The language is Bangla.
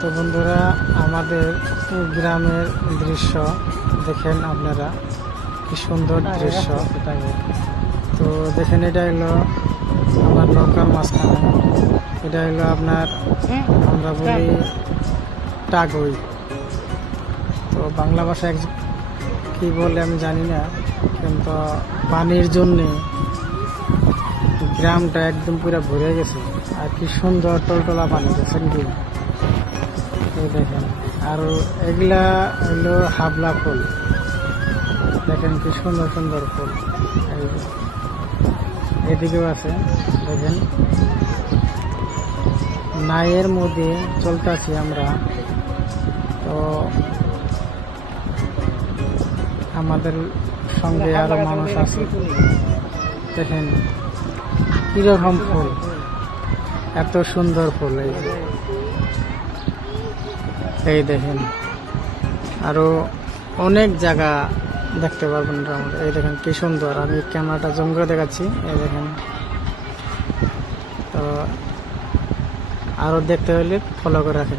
তো বন্ধুরা, আমাদের গ্রামের দৃশ্য দেখেন আপনারা, কি সুন্দর দৃশ্য। তো দেখেন, এটা হলো আমার নৌকার মাঝখানে, এটা হলো আপনার আমরা বলি টাগই। তো বাংলা ভাষায় কি বলে আমি জানি না, কিন্তু পানির জন্যে গ্রামটা একদম পুরো ভরে গেছে। আর কি সুন্দর টলটলা পানি, দেখছেন কি? দেখেন, আর এগুলা হলো হাবলা ফুল। দেখেন কি সুন্দর সুন্দর ফুল। এদিকেও আছে, দেখেন নাইয়ের মধ্যে চলতেছি আমরা। তো আমাদের সঙ্গে আরো মানুষ আছে। দেখেন কিরকম ফুল, এত সুন্দর ফুল। এই দেখেন, আরো অনেক জায়গা দেখতে পারবেন। এই দেখেন কি সুন্দর, আমি ক্যামেরাটা জুম করে দেখাচ্ছি। এই দেখেন, তো আরো দেখতে হলে ফলো করে রাখেন।